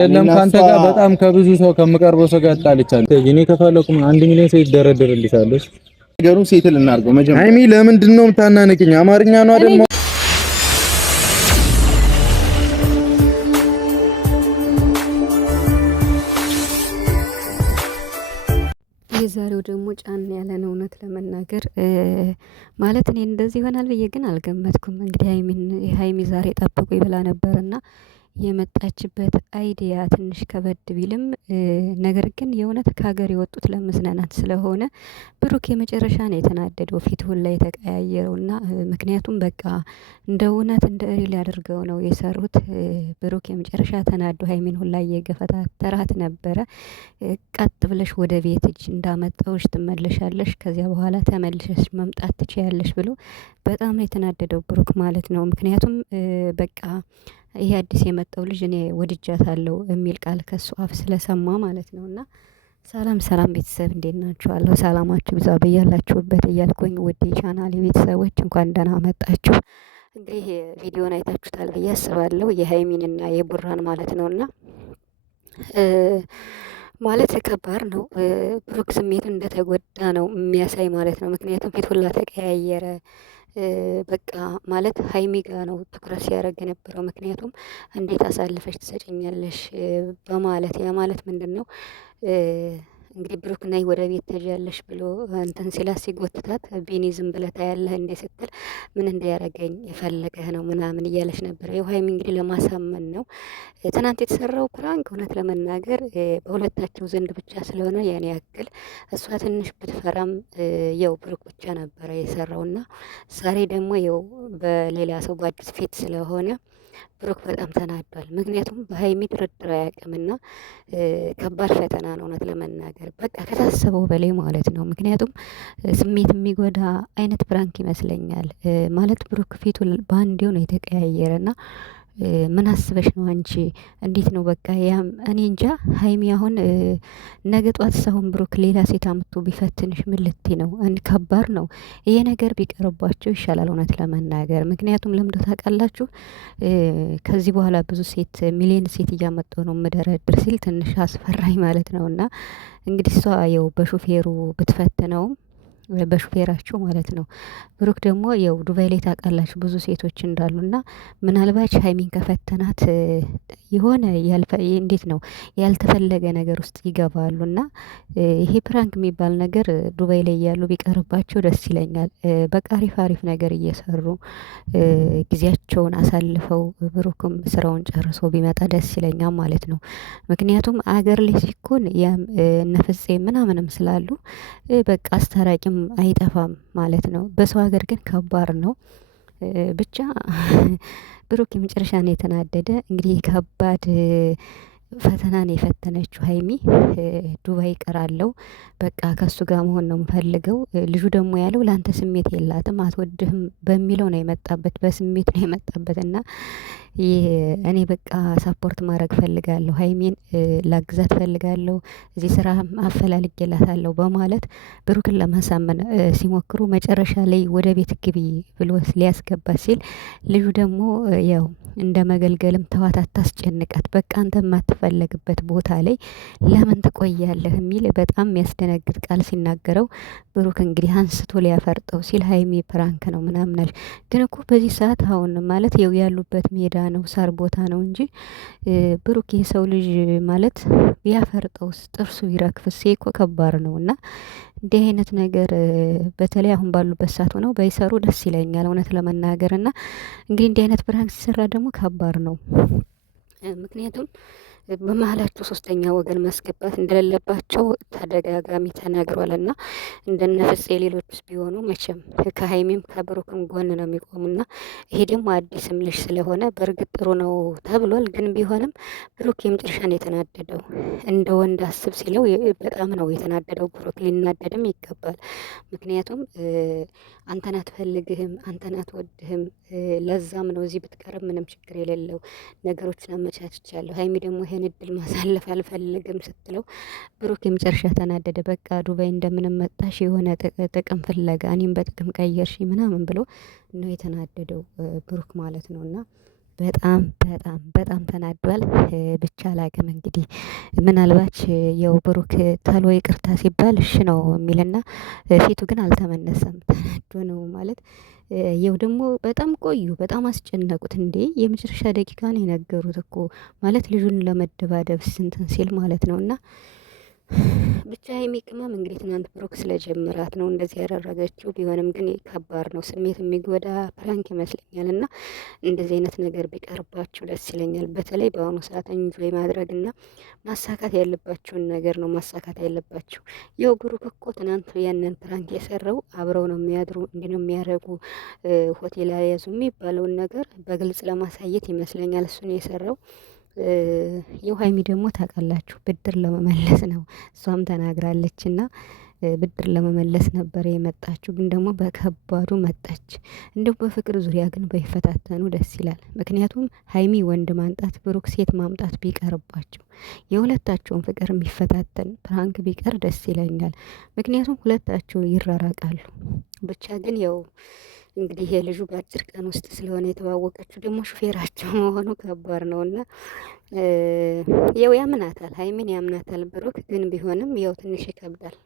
የለም ካንተ ጋር በጣም ከብዙ ሰው ከምቀርበው ሰው ጋር ጣልቻለሁ። እኔ ከፈለኩም 1 ሚሊዮን ሴት ደረደርልሻለሁ። ነገሩን ሴትል እናድርገው መጀመሪያ። ሃይሚ ለምንድን ነው የምታናንቅኝ? አማርኛ ነው አይደል? የዛሬው ደግሞ ጫን ያለ ነው። እውነት ለመናገር ማለት እኔ እንደዚህ ይሆናል ብዬ ግን አልገመትኩም። እንግዲህ ሃይሚ ዛሬ ጠብቁ ይብላ ነበርና የመጣችበት አይዲያ ትንሽ ከበድ ቢልም ነገር ግን የእውነት ከሀገር የወጡት ለመዝናናት ስለሆነ ብሩክ የመጨረሻ ነው የተናደደው። ፊት ሁላ የተቀያየረውና ምክንያቱም በቃ እንደ እውነት እንደ ሪል አድርገው ነው የሰሩት። ብሩክ የመጨረሻ ተናዶ ሃይሚን ሁላ እየገፈታተራት ነበረ። ቀጥ ብለሽ ወደ ቤት እጅ እንዳመጣውሽ ትመለሻለሽ፣ ከዚያ በኋላ ተመልሰሽ መምጣት ትችያለሽ ብሎ በጣም ነው የተናደደው ብሩክ ማለት ነው። ምክንያቱም በቃ ይሄ አዲስ የመጣው ልጅ እኔ ወድጃታለሁ የሚል ቃል ከሱ አፍ ስለሰማ ማለት ነው። እና ሰላም ቤተሰብ እንዴት ናችኋለሁ? ሰላማችሁ ብዛ በያላችሁበት እያልኩኝ ውድ ቻናል ቤተሰቦች እንኳን ደህና መጣችሁ። እንግዲህ ቪዲዮን አይታችሁታል ብዬ አስባለሁ፣ የሃይሚንና የቡራን ማለት ነውና ማለት ከባድ ነው። ብሩክ ስሜቱ እንደተጎዳ ነው የሚያሳይ ማለት ነው። ምክንያቱም ፊት ሁላ ተቀያየረ። በቃ ማለት ሃይሚ ጋ ነው ትኩረት ሲያደርግ የነበረው። ምክንያቱም እንዴት አሳልፈሽ ትሰጭኛለሽ በማለት ያ ማለት ምንድን ነው እንግዲህ ብሩክ ነይ ወደ ቤት ትሄጃለሽ ብሎ እንትን ሲላት ሲጎትታት ቢኒ ዝም ብለህ ታያለህ እንዴ ስትል ምን እንዲያረገኝ የፈለገህ ነው ምናምን እያለች ነበር። ይኸው ሃይሚ እንግዲህ ለማሳመን ነው። ትናንት የተሰራው ፕራንክ እውነት ለመናገር በሁለታቸው ዘንድ ብቻ ስለሆነ ያን ያክል እሷ ትንሽ ብትፈራም የው ብሩክ ብቻ ነበረ የሰራውና ዛሬ ደግሞ የው በሌላ ሰው በአዲስ ፊት ስለሆነ ብሩክ በጣም ተናዷል። ምክንያቱም በሃይሚ ድርድር አያውቅምና ከባድ ፈተና ነው እውነት ለመናገር በቃ ከታሰበው በላይ ማለት ነው። ምክንያቱም ስሜት የሚጎዳ አይነት ፕራንክ ይመስለኛል። ማለት ብሩክ ፊቱ በአንዴው ነው የተቀያየረና ምን አስበሽ ነው አንቺ? እንዴት ነው በቃ ያም እኔ እንጃ። ሃይሚ አሁን ነገ ጧት ሳይሆን ብሩክ ሌላ ሴት አምጥቶ ቢፈትንሽ ምን ልትይ ነው? ከባድ ነው ይሄ ነገር። ቢቀርባቸው ይሻላል እውነት ለመናገር ምክንያቱም ለምዶ ታውቃላችሁ። ከዚህ በኋላ ብዙ ሴት ሚሊዮን ሴት እያመጣው ነው ምደረድር ሲል ትንሽ አስፈራኝ ማለት ነው። እና እንግዲህ እሷ የው በሹፌሩ ብትፈትነውም በሹፌራቸው ማለት ነው። ብሩክ ደግሞ ያው ዱባይ ላይ ታውቃላችሁ ብዙ ሴቶች እንዳሉና ምናልባት ሃይሚን ከፈተናት የሆነ እንዴት ነው ያልተፈለገ ነገር ውስጥ ይገባሉና ይሄ ፕራንክ የሚባል ነገር ዱባይ ላይ ያሉ ቢቀርባቸው ደስ ይለኛል። በቃ አሪፍ ነገር እየሰሩ ጊዜያቸውን አሳልፈው ብሩክም ስራውን ጨርሶ ቢመጣ ደስ ይለኛል ማለት ነው። ምክንያቱም አገር ላይ ሲኮን ነፍሴ ምናምንም ስላሉ በቃ አስታራቂም አይጠፋም ማለት ነው። በሰው ሀገር ግን ከባድ ነው። ብቻ ብሩክ የመጨረሻ ነው የተናደደ። እንግዲህ ከባድ ፈተናን የፈተነችው ሃይሚ ዱባይ እቀራለሁ በቃ ከሱ ጋር መሆን ነው የምፈልገው። ልጁ ደግሞ ያለው ላንተ ስሜት የላትም አትወድህም በሚለው ነው የመጣበት፣ በስሜት ነው የመጣበት። እና እኔ በቃ ሳፖርት ማድረግ ፈልጋለሁ፣ ሃይሚን ላግዛት ፈልጋለሁ፣ እዚህ ስራ አፈላልጌላታለሁ በማለት ብሩክን ለማሳመን ሲሞክሩ መጨረሻ ላይ ወደ ቤት ግቢ ብሎ ሊያስገባ ሲል ልጁ ደግሞ ያው እንደ መገልገልም ተዋት አታስጨንቃት፣ በቃ አንተ የማትፈለግበት ቦታ ላይ ለምን ትቆያለህ የሚል በጣም የሚያስደነግጥ ቃል ሲናገረው ብሩክ እንግዲህ አንስቶ ሊያፈርጠው ሲል ሃይሚ ፕራንክ ነው ምናምናል። ግን እኮ በዚህ ሰዓት አሁን ማለት የው ያሉበት ሜዳ ነው ሳር ቦታ ነው እንጂ ብሩክ የሰው ልጅ ማለት ቢያፈርጠውስ ጥርሱ ቢረግፍስ እኮ ከባድ ነው። እና እንዲህ አይነት ነገር በተለይ አሁን ባሉበት ሰዓት ሆነው ባይሰሩ ደስ ይለኛል እውነት ለመናገር። እና እንግዲህ እንዲህ አይነት ፕራንክ ሲሰራ ደግሞ ከባድ ነው። ምክንያቱም በመሀላቸው ሶስተኛ ወገን ማስገባት እንደሌለባቸው ተደጋጋሚ ተናግሯል። እና እንደነፍጽ ሌሎች ቢሆኑ መቼም ከሃይሚም ከብሩክም ጎን ነው የሚቆሙና ይሄ ደግሞ አዲስም ልጅ ስለሆነ በእርግጥ ጥሩ ነው ተብሏል። ግን ቢሆንም ብሩክ የመጨረሻ ነው የተናደደው። እንደ ወንድ አስብ ሲለው በጣም ነው የተናደደው። ብሩክ ሊናደድም ይገባል። ምክንያቱም አንተን አትፈልግህም፣ አንተን አትወድህም። ለዛም ነው እዚህ ብትቀርብ ምንም ችግር የሌለው ነገሮችን አመቻችቻለሁ። ሃይሚ ደግሞ ይሄን እድል ማሳለፍ አልፈልግም ስትለው ብሩክ የመጨረሻ ተናደደ። በቃ ዱባይ እንደምንም መጣሽ የሆነ ጥቅም ፍለጋ እኔም በጥቅም ቀየርሽ ምናምን ብሎ ነው የተናደደው ብሩክ ማለት ነው። እና በጣም በጣም በጣም ተናዷል። ብቻ አላቅም እንግዲህ ምናልባት ያው ብሩክ ተሎ ይቅርታ ሲባል እሺ ነው የሚልና ፊቱ ግን አልተመነሰም። ተናዶ ነው ማለት ያው ደግሞ በጣም ቆዩ፣ በጣም አስጨነቁት። እንዴ የመጨረሻ ደቂቃ ነው የነገሩት እኮ ማለት ልጁን ለመደባደብ ስንትን ሲል ማለት ነው እና ብቻ ሀይሚ ቅመም እንግዲህ ትናንት ብሩክ ስለጀመራት ነው እንደዚህ ያደረገችው። ቢሆንም ግን ከባድ ነው፣ ስሜት የሚጎዳ ፕራንክ ይመስለኛል። እና እንደዚህ አይነት ነገር ቢቀርባችሁ ደስ ይለኛል። በተለይ በአሁኑ ሰዓት እንጆይ ማድረግ እና ማሳካት ያለባችሁን ነገር ነው ማሳካት ያለባችሁ። ያው ብሩክ እኮ ትናንት ያንን ፕራንክ የሰራው አብረው ነው የሚያድሩ እንዲህ ነው የሚያደርጉ ሆቴል ያያዙ የሚባለውን ነገር በግልጽ ለማሳየት ይመስለኛል እሱን የሰራው። የው ሀይሚ ደግሞ ታውቃላችሁ ብድር ለመመለስ ነው እሷም ተናግራለች። እና ብድር ለመመለስ ነበር የመጣችሁ፣ ግን ደግሞ በከባዱ መጣች። እንዲሁ በፍቅር ዙሪያ ግን በይፈታተኑ ደስ ይላል። ምክንያቱም ሀይሚ ወንድ ማምጣት ብሩክ ሴት ማምጣት ቢቀርባቸው የሁለታቸውን ፍቅር የሚፈታተን ፕራንክ ቢቀር ደስ ይለኛል። ምክንያቱም ሁለታቸው ይራራቃሉ። ብቻ ግን ያው እንግዲህ የልጁ በአጭር ቀን ውስጥ ስለሆነ የተዋወቀችው ደግሞ ሹፌራቸው መሆኑ ከባድ ነው እና ያው ያምናታል፣ ሀይሚን ያምናታል ብሩክ ግን ቢሆንም ያው ትንሽ ይከብዳል።